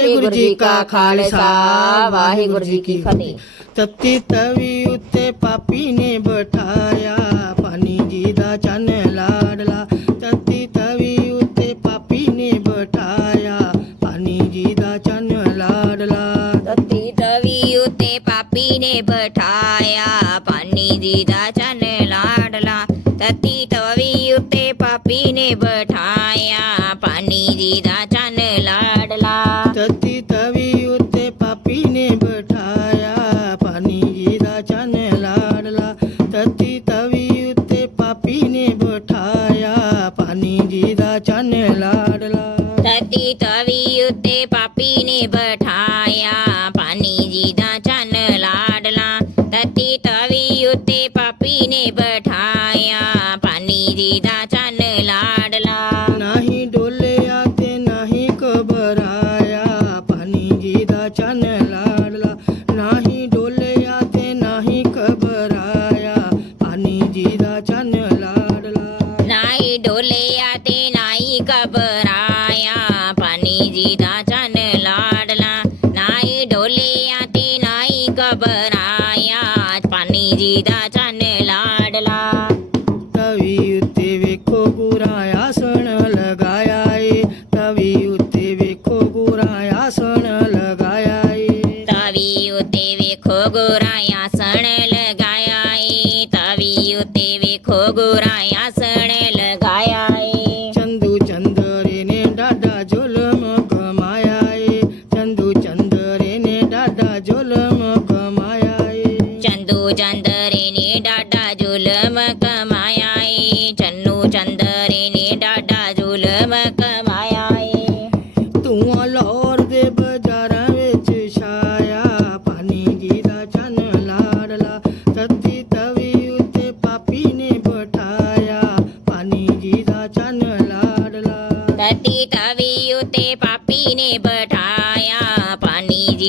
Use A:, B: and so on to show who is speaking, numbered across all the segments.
A: ਵਾਹਿਗੁਰੂ ਜੀ ਕਾ ਖਾਲਸਾ ਵਾਹਿਗੁਰੂ ਜੀ ਕੀ ਫਤਿਹ
B: ਤਤੀ ਤਵੀ ਉੱਤੇ ਪਾਪੀ ਨੇ ਬਿਠਾਇਆ ਪਾਣੀ ਜੀ ਦਾ ਚੰਨ ਲਾਡਲਾ ਤਤੀ ਤਵੀ ਉੱਤੇ ਪਾਪੀ ਨੇ ਬਿਠਾਇਆ ਪਾਣੀ ਜੀ ਦਾ ਚੰਨ ਲਾਡਲਾ
A: ਤਤੀ ਤਵੀ ਉਤੇ ਪਾਪੀ ਨੇ ਬਿਠਾਇਆ ਪਾਣੀ ਜੀ ਦਾ ਚੰਨ ਲਾਡਲਾ ਤਤੀ ਤਵੀ ਉਤੇ ਪਾਪੀ ਨੇ ਬਿਠਾਇਆ ਪਾਣੀ ਜੀ ਦਾ
B: पति
A: तवी उत्ते पापी ने बठाया। पानी जीदा चन लाडला। तती तवी उत्ते पापी ने
B: बैठाया બનાયા પાણી જીધા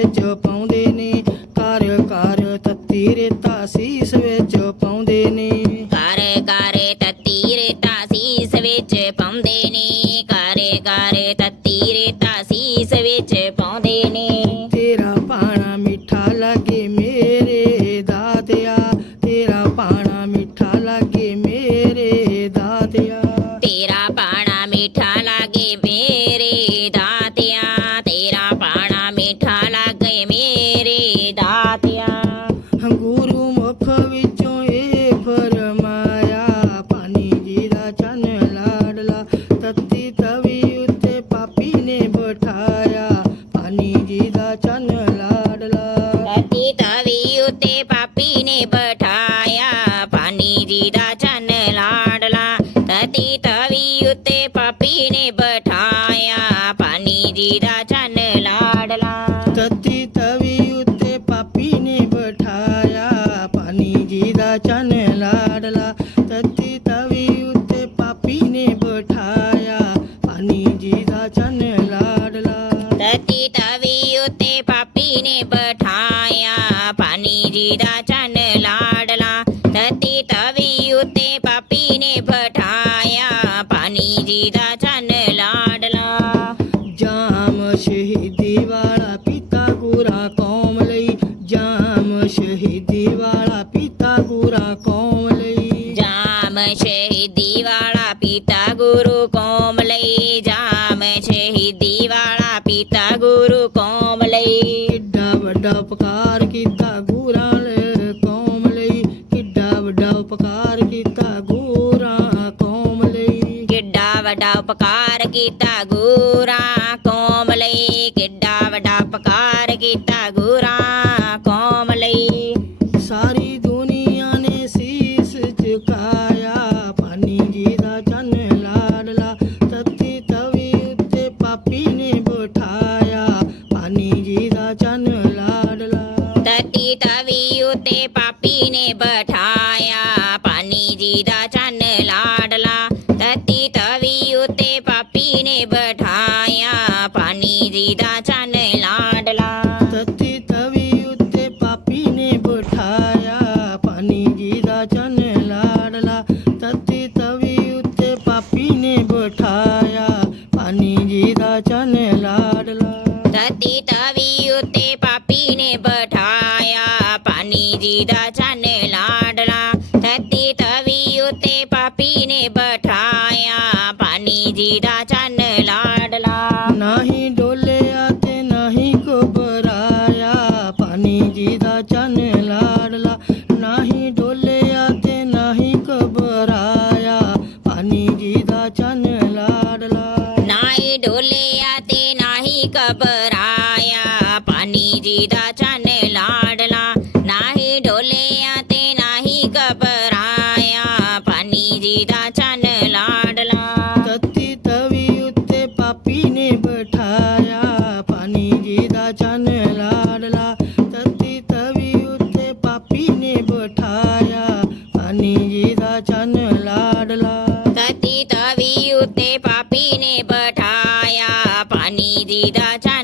B: ਵਿੱਚ ਪਾਉਂਦੇ ਨੇ ਕਰ ਕਰ ਤੱਤੀ ਰੇਤਾ ਸੀਸ ਵਿੱਚ ਪਾਉਂਦੇ ਨੇ।
A: ਕਰ ਕਰ ਤਤੀ ਰੇਤਾ ਸੀਸ ਵਿੱਚ ਪਾਉਂਦੇ ਨੇ ਕਰ ਕਰ ਤਤੀ ਰੇਤਾ ਸੀਸ ਵਿੱਚ ਪਾਉਂਦੇ ਨੇ।
B: ਤੇਰਾ ਪਾਣਾ ਮਿੱਠਾ ਲੱਗੇ ਮੇਰੇ
A: dee dee da
B: da. ਸ਼ਹੀਦੀ ਵਾਲਾ ਪੀਤਾ ਗੁਰੂ ਕੌਮ ਲਈ ਜਾਮ ਸ਼ਹੀਦੀ ਵਾਲਾ ਪੀਤਾ ਗੁਰੂ ਕੌਮ ਲਈ ਕਿੱਡਾ ਵੱਡਾ ਉਪਕਾਰ ਕੀਤਾ ਗੁਰਾਂ ਲਈ ਕੌਮ ਲਈ ਕਿੱਡਾ ਵੱਡਾ ਉਪਕਾਰ ਕੀਤਾ ਗੁਰਾਂ ਕੌਮ ਲਈ
A: ਕਿੱਡਾ ਵੱਡਾ ਉਪਕਾਰ ਕੀਤਾ ਗੁਰਾ राजा लाडला। तती तवी पापी ने
B: बैठाया पानी जी राजा ने लाडला। तती तवी युद्ध पापी ने बैठाया पानी जी राजा ने लाडला। तती तवी युद्ध पापी ने
A: बैठाया पानी जी राजा ने लाडला। तती तवी युद्ध पापी ने बैठाया पानी जी ਪਾਪੀ ਨੇ ਬਿਠਾਇਆ ਪਾਣੀ ਜੀ ਦਾ ਚੰਨ ਲਾਡਲਾ
B: ਤਤੀ ਤਵੀ ਉਤੇ ਪਾਪੀ ਨੇ ਬਿਠਾਇਆ ਪਾਣੀ ਜੀ ਦਾ ਚੰਨ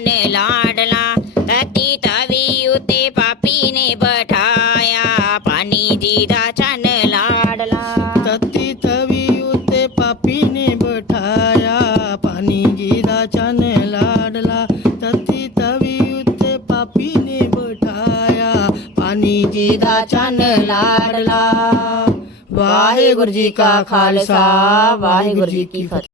B: ਦਾ ਚੰਨ ਲਾਡਲਾ ਵਾਹਿਗੁਰੂ ਜੀ ਕਾ ਖਾਲਸਾ ਵਾਹਿਗੁਰੂ ਜੀ ਕੀ ਫਤਿਹ